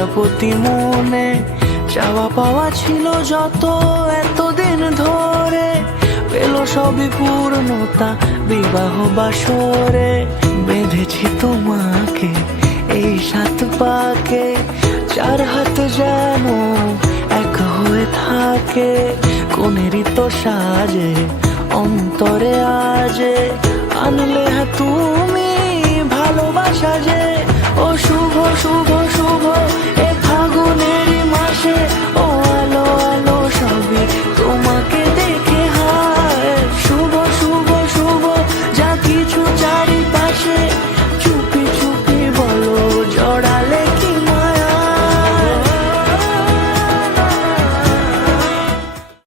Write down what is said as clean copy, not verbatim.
প্রজাপতি মনে চাওয়া পাওয়া ছিল যত এতদিন ধরে, পেল সবই পূর্ণতা বিবাহ বাসরে। বেঁধেছি তোমাকে এই 7 পাকে, 4 হাত যেন এক হয়ে থাকে। কোনেরই তো সাজে অন্তরে আজে আনলে তুমি ভালোবাসা যে। ও শুভ শুভ শুভ এ ফাগুনেরই মাসে, ও